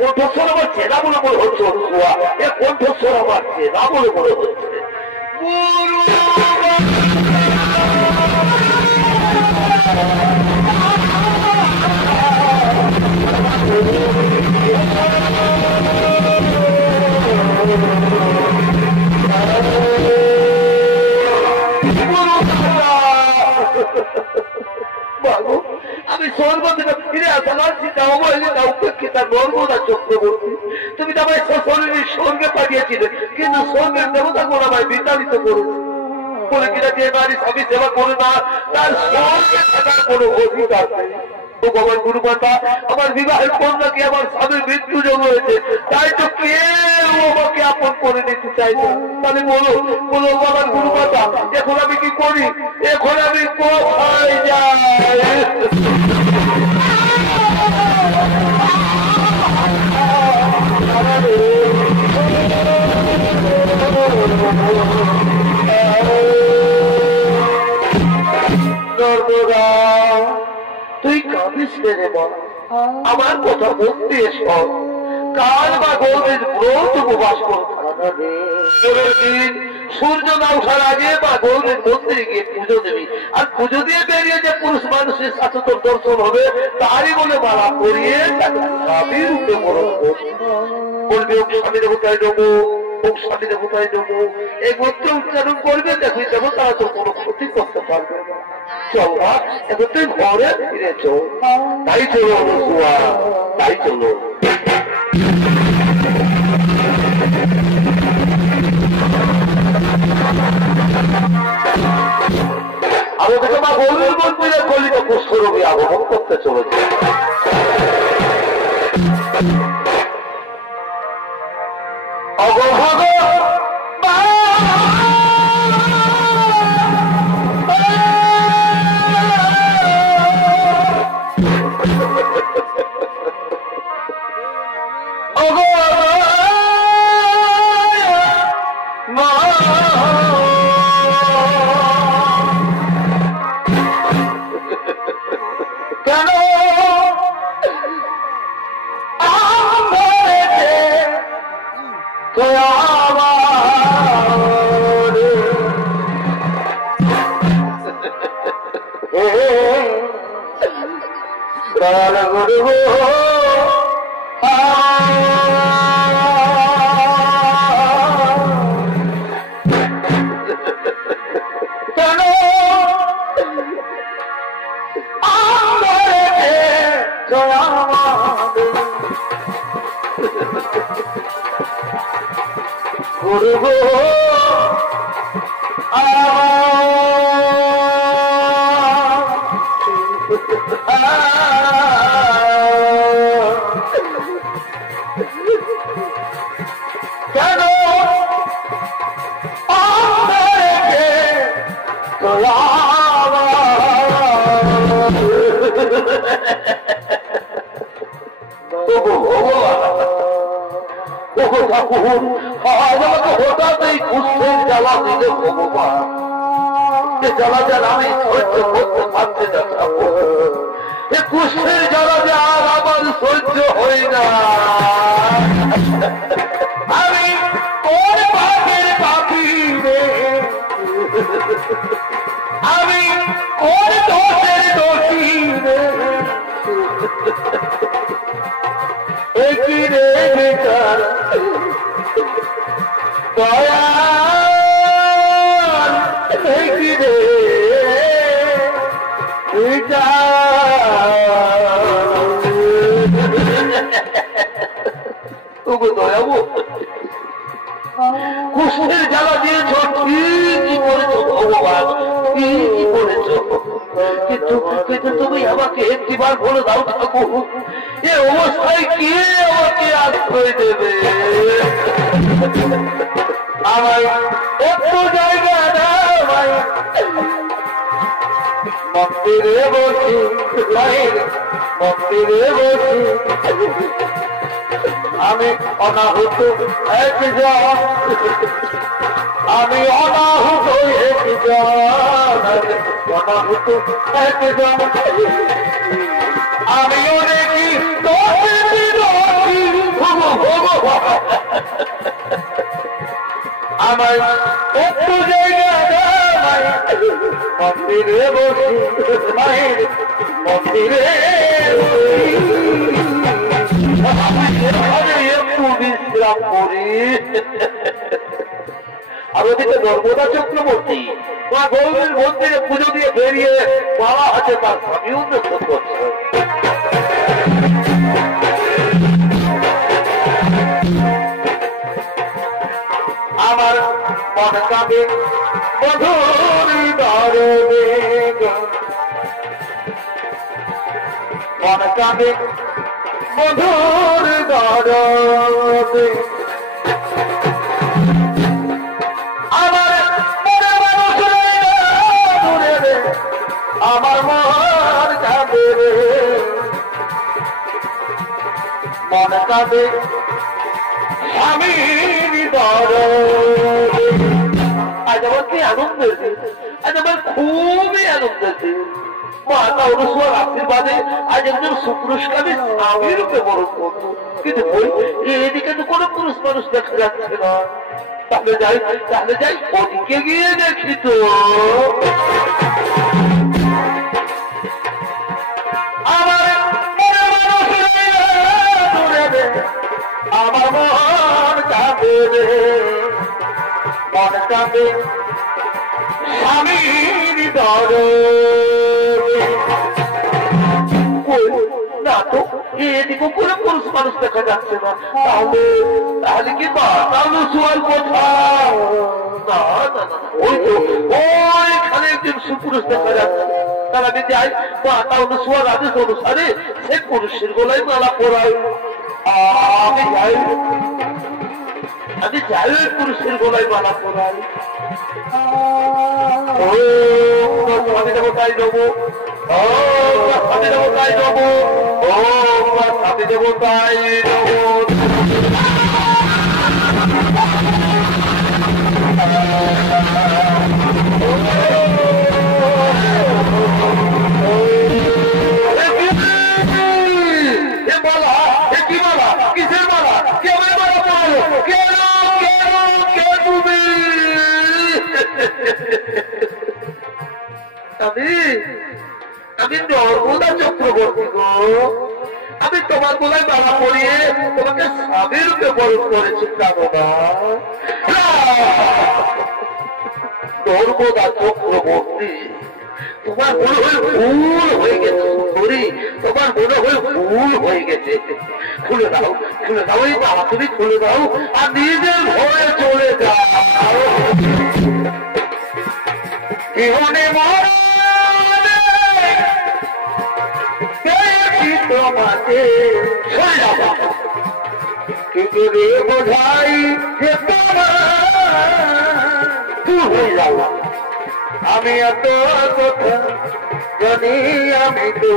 কণ্ঠস্বর আমার চেনা বলে মনে হচ্ছে, কণ্ঠস্বর আমার চেনা বলে মনে হচ্ছে। আমি সর্বদিন ফিরে আসার চিন্তা অবহেলিতা উপেক্ষিতা নর্মদা চক্রবর্তী, তুমি তো আমায় শরীরের সঙ্গে পাঠিয়েছিলে, কিন্তু সঙ্গের দেবতা কোন আমায় বিতাড়িত করেছে বলে কিনা যে বাড়ি স্বামী সেবা করে না তার সঙ্গে থাকার কোন অধিকার নেই। ভগবান গুরুমাতা, আমার বিবাহের কন্যাকে আমার স্বামীর মৃত্যু যোগ হয়েছে, তাই তো কেউ আমাকে আপন করে নিতে চাইছে। তাহলে বলো বলো ভগবান গুরুমাতা, এখন আমি কি করি? এখন আমি কোথায় যাই? তুই কাঁদিস রে বল, আমার কথা বলতে এসো। কাল বা গৌরীর ব্রত উপবাস করতে সূর্য না ওঠার আগে বা গৌরীর মন্দিরে গিয়ে পুজো দেবি, আর পুজো দিয়ে বেরিয়ে যে পুরুষ মানুষের সাথে তোর দর্শন হবে তারই বলে মালা করিয়ে স্বামী রূপে বরণ বলবি, ও স্বামী দেবতায় দেবো, ও স্বামী দেবতায় দেবো, এই গোত্র উচ্চারণ করবে, দেখবি দেবো তারা তোর কোনো ক্ষতি করতে পারবে না। চল না, এখন তুই ঘরে ফিরে চল। তাই চলো অনুসুয়া, তাই চলো। আমাকে তোমার গৌরীর মন্দিরে গলিত পুষ্করবী আগমন করতে চলেছে। অগভগ হঠাৎ এই কুষ্ঠের জ্বালা দিলে ভগবান, যে জ্বালা যেন আমি সহ্য করতে পারছি না, এ কুষ্ঠের জ্বালা যে আর আমার সহ্য হয় না। আমি কোন ভাগের পাপি রে, আমি কোন দোষের দোষী রে, একই রে বেকার দয়াল, একই রে দয়াবু, কুষ্ঠের জ্বালা দিয়েছ, ঠিকই করেছ ভগবান, ঠিকই করেছ, কিন্তু তুমি আমাকে একটিবার বলে দাও ঠাকুর, এ অবস্থায় কে আমাকে আশ্রয় দেবে? আমায় একটু জায়গা দাও ভাই, মন্দিরে বসি মায়ের মন্দিরে বসি, আমি অনাহুত একজন, আমি অনাহুত একজন, অনাহুত একজন, আমিও দেখি আমার একটু জায়গা মন্দিরে বসি মায়ের মন্দিরে একটু বিশ্রাম করি। আর ওদিকে নর্মদা চক্রবর্তী মা গৌরীর মন্দিরে পুজো দিয়ে বেরিয়ে বাবা হাতে তার স্বামী উন্নত করছে। আমার মন কাঁদে মধুর দরদে, মন কাঁদে মধুর দরদে, আমার মনে মানুষ দূরে রে, আমার মন কাঁদে রে, মন কাঁদে স্বামীর দরদে। আজ আমার কি আনন্দ হয়েছে, আজ আমার খুবই আনন্দ হয়েছে। মাতা অনুসর আশীর্বাদে আজ একজন সুপুরস্কারী স্বামী রূপে বরণ করত, কিন্তু এদিকে তো কোনো পুরুষ মানুষ দেখা যাচ্ছে না। তাহলে যাই ওদিকে গিয়ে দেখি তো। আমার মনে মানুষ দূরে রে, আমার মন কাঁদে রে, মন কাঁদে স্বামীর দরদে। না তো এদিকে কোনো পুরুষ মানুষ দেখা যাচ্ছে না, তাহলে কি তাহলে সোয়াল কোথাও না, ওই তো ওইখানে একজন সুপুরুষ দেখা যাচ্ছে। তাহলে আমি যাই তাহলে সোয়াল আদেশ অনুসারে সে পুরুষের গলায় মালা পরাই। আমি যাই ওই পুরুষের গলায় মালা পরাই। ও স্বামী দেবতাই দেবো, ও স্বামী দেবতাই দেবো, ও স্বামী দেবতাই দেবো। কিসের মালা? কে মালা পড়ালো? কেন কেন কে তুমি? আমি নর্মদা চক্রবর্তী গো, আমি তোমার গলায় মালা পরিয়ে তোমাকে স্বামী রূপে বরণ করেছি। নর্মদা চক্রবর্তী, তোমার মনে হয় ভুল হয়ে গেছে সুন্দরী, তোমার মনে হয় ভুল হয়ে গেছে। খুলে দাও, খুলে দাও, এই মালা তুমি খুলে দাও আর নিজের ঘরে চলে যাও। জীবনে তোমাকে কি করে বোঝাই যে তোমার যাও। আমি এত কথা জানি, আমি তো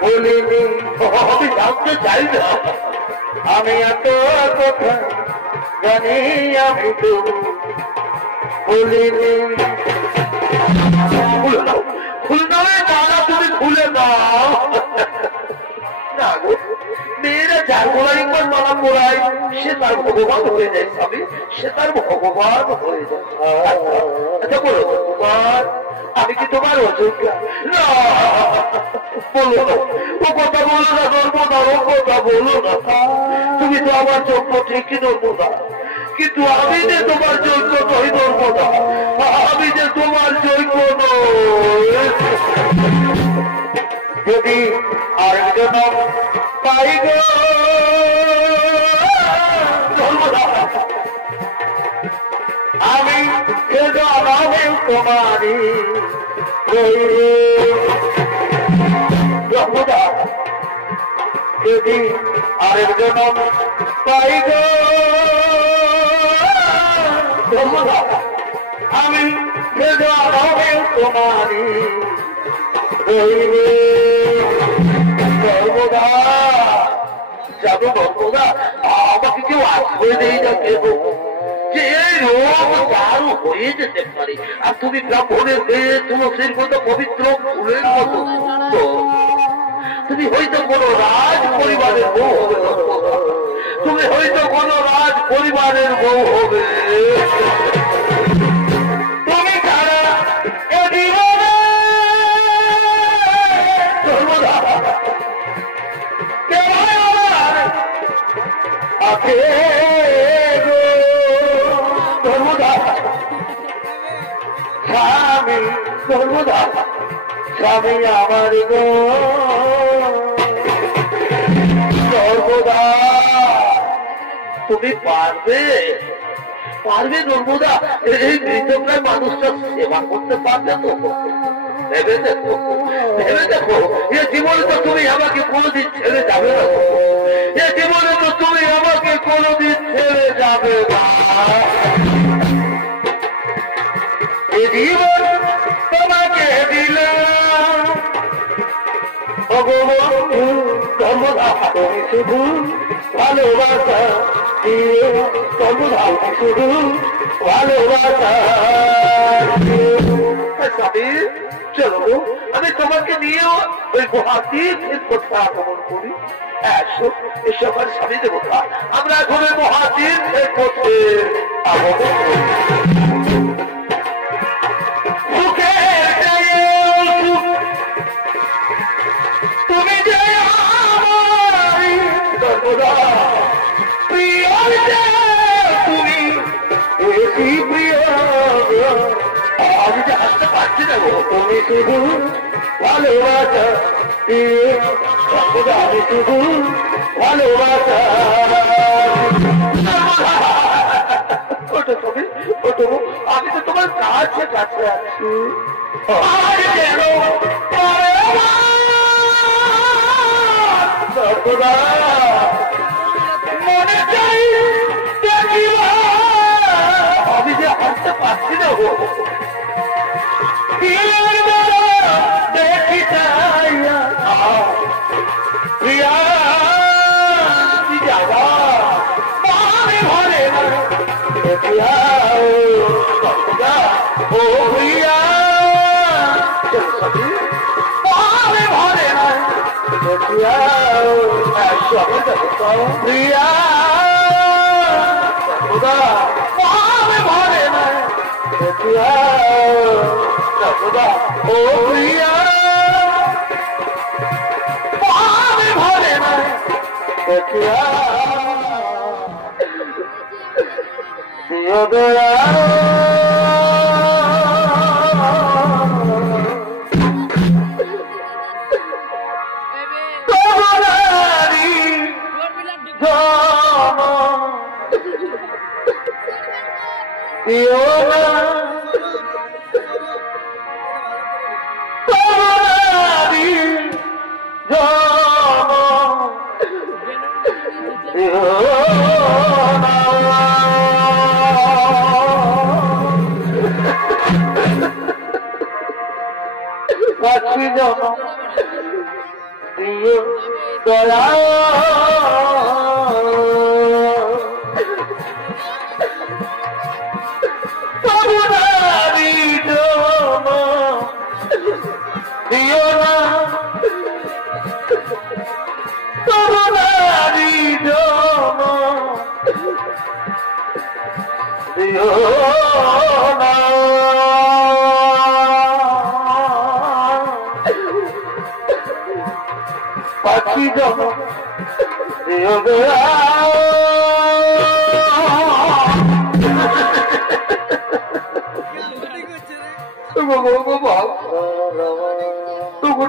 বলিনি, আমি জানতে চাই না। আমি এত কথা জানি, আমি তো বলিনি। খুলে দাও, খুলে দাও, মালা তুমি খুলে দাও। না গো, মেয়েরা যার গলায় একবার মালা পড়ায় সে তার ভগবান হয়ে যায় স্বামী, সে তার ভগবান হয়ে যায়। আচ্ছা বলো ভগবান, আমি কি তোমার অযোগ্য? না বলো না, ও কথা বলো না নর্মদা, ও কথা বলো না। তুমি তো আমার যোগ্য ঠিকই নর্মদা, কিন্তু আমি যে তোমার যোগ্য নই নর্মদা, আমি যে তোমার যোগ্য নই। যদি আরেকজন পাই গো আমি তোমারই যদি আরেকজন পাই গো আমি তোমারি সর্বদা যাবো নর্মদা আমাকে কেউ আশ্রয় দেই না কেউ যে এই রোগ দারু হয়ে যেতে পারে আর তুমি ব্রাহ্মণের হয়ে তুলসীর মতো পবিত্র ফুলের মতো তুমি হয়তো কোন রাজ পরিবারের বউ হবে তুমি হয়তো কোন রাজ পরিবারের বউ হবে তুমি কারা এ জীবনে আছে ধর্মদা স্বামী ধর্মদা স্বামী আমার গো ধর্মদা তুমি পারবে পারবে নর্মদা এই মৃতপ্রায় মানুষটা সেবা করতে পারবে তো ভেবে দেখো এ জীবনে তো তুমি আমাকে কোনোদিন ছেড়ে যাবে না এ জীবনে তো তুমি আমাকে কোনোদিন ছেড়ে যাবে না এ জীবন তোমাকে দিলাম ধর্মদা তুমি শুধু ভালোবাসা ধর্মদা শুধু ভালোবাসা চলো আমি তোমাকে নিয়েও ওই মহাতীর করতে আগমন করি এসো আমার স্বামী দেবতা আমরা এখন ওই মহাতীর করতে আগমন করি তুমি যে সর্বদা প্রিয় তুমি বেশি প্রিয় আমি যে হাসতে পারছি না গো তুমি শুধু ভালোবাসা সর্বদা আমি শুধু ভালোবাসা ওটা তুমি ওটো আমি তো তোমার কাছে কাছে আছি সর্বদা মনে চাই আমি যে হাসতে পারছি না গো দেখি চাইয়া প্রিয়া যাবা মানে ভরে প্রিয়া ও প্রিয়া মানে ভরে না প্রিয়া প্রিয়া মানে ভরে না প্রিয়া ও প্রিয়া মানে ভরে না প্রিয়া দয়া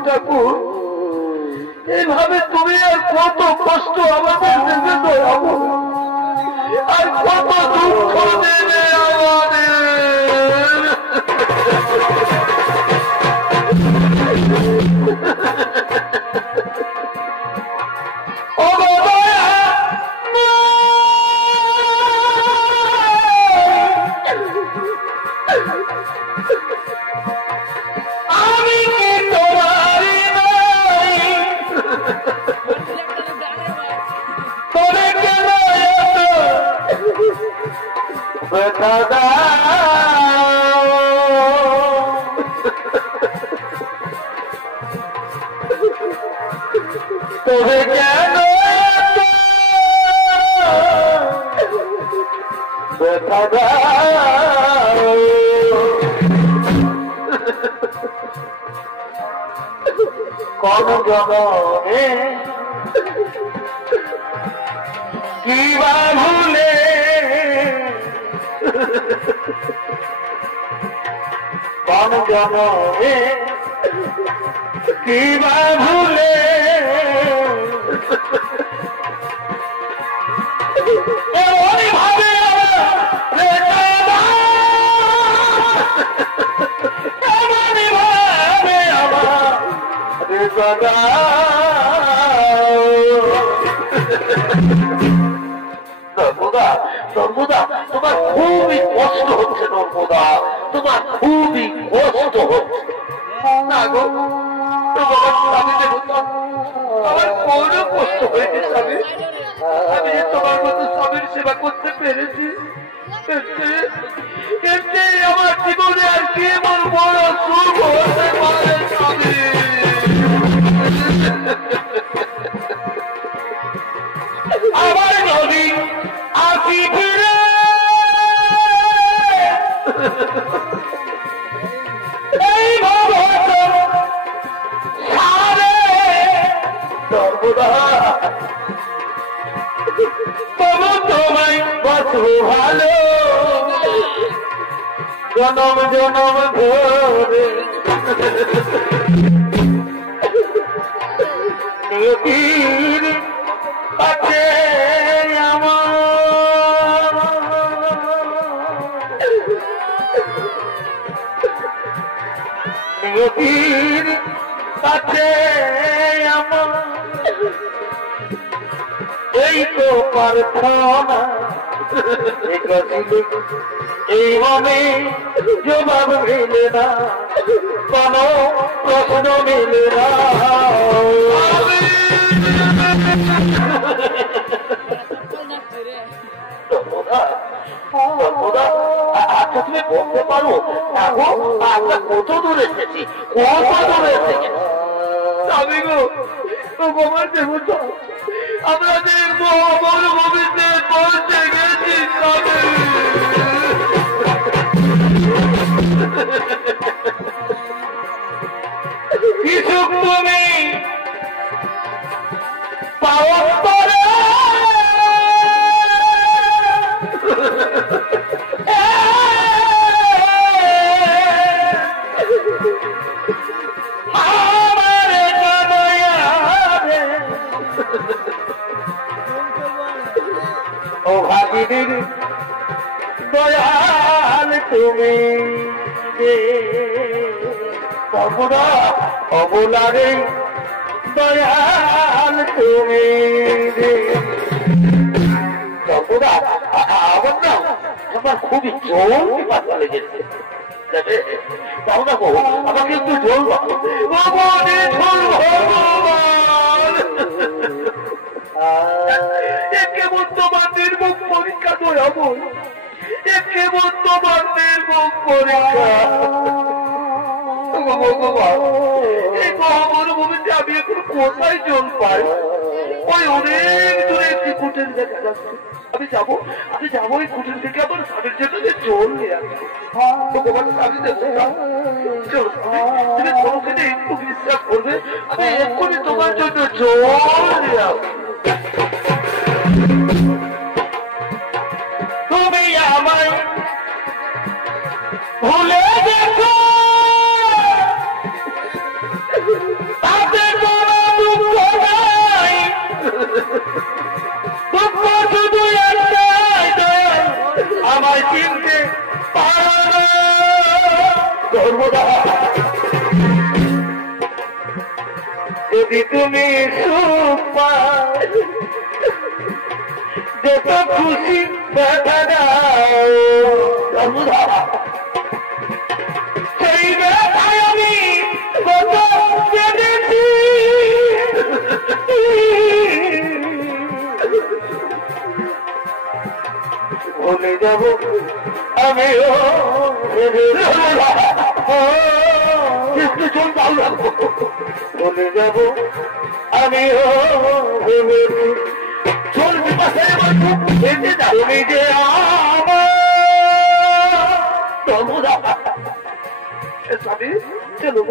ঠাকুর এইভাবে তুমি আর কত কষ্ট আমাদের দেশে দয়াবো আর কত দুঃখ দেবে আমাদের ব্যথা দাও তবে কেন ব্যথা দাও কোন জনমে কি বা ভুলে কোন জনমে কি বা ভুলে নর্মদা তোমার খুবই কষ্ট হচ্ছে নর্মদা তোমার খুবই কষ্ট হচ্ছে না গো তোমার স্বামীকে আমার কোনো কষ্ট হয়েছে স্বামী আমি যে তোমার মতো স্বামীর সেবা করতে পেরেছি কিন্তু আমার জীবনে আর কি এমন বড় সুখ হতে পারে স্বামী আমার নবী আসি ফিরে এই ভবন সারে সর্বদা তবু তোমায় বাঁচবো ভালো জনম জনম ধরে নদীর কাছে আমার নদীর কাছে আমার এই তো প্রার্থনা এই মনে জবাব মেলে না কোন প্রশ্ন মেলে না আচ্ছা তুমি বলতে পারো এখন আমরা কত দূর এসেছি কত দূর এসেছি আমি গো তোমার দেব আমরা দেখবো মরুভূমিতে পৌঁছে গেছি কিছু তুমি পাওয়া পরে ও ভাগিনীর দয়াল তুমি সর্বদা অবলারে দয়াল তুমি সর্বদা আমার না আমার খুবই জোর পিপাসা লেগেছে তাও না গো আমাকে একটু জল কেমন তোমার নির্মুখ পরীক্ষা দয়াবো কেমন তোমার নির্মুখ পরীক্ষা এই মরুভূমিতে আমি এখন কোথায় জল পাই ওই অনেক দূরে একটি কুটির দেখা যাচ্ছে আমি যাবো ওই কুটির থেকে আমার স্বামীর জন্য যে জল নিয়ে আসবো তোমার স্বামী দেখো চলো তুমি কোনোখানে একটু বিশ্বাস করবে আমি এক্ষুনি তোমার জন্য জল নিয়ে আসবো তুমি আমায় ভুলে দেখো তাতে কোনো দুঃখ নাই দুঃখ শুধু একটাই দয়াল আমায় চিনতে পারো না সর্বদা যদি তুমি সুখ পাও যত খুশি দেখা দাও সর্বদা সেই ব্যথায় আমি কত কেঁদেছি ভুলে যাব আমি চল ভালো লাগবো ভুলে যাব আমি চলবি পাশে তুমি যে স্বামী চলো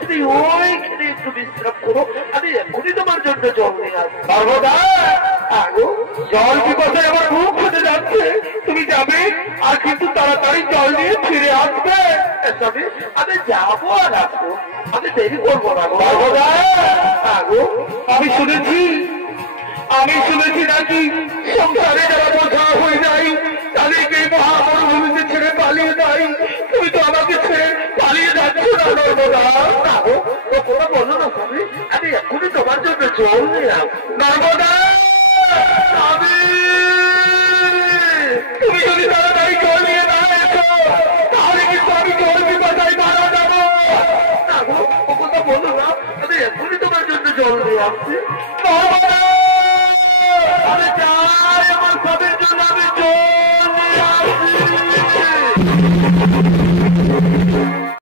তুমি ওইখানে একটু বিশ্রাম করো আমি এখনই তোমার জন্য জল নিয়ে আসবো সর্বদা জল কি কথা আমার মুখ হতে যাচ্ছে তুমি যাবে আর কিন্তু তাড়াতাড়ি জল নিয়ে ফিরে আসবে স্বামী আমি যাবো আর আসবো আমি দেরি করবো না সর্বদা আমি শুনেছি নাকি সংসারে যারা বোঝা হয়ে যায় তাদেরকে মহামরুভূমিতে ছেড়ে পালিয়ে যায় তুমি তো আমাকে ছেড়ে পালিয়ে যাচ্ছ না নর্মদা কোনো বলো না স্বামী আমি এখনই তোমার জন্য জল নিয়ে আসবো নর্মদা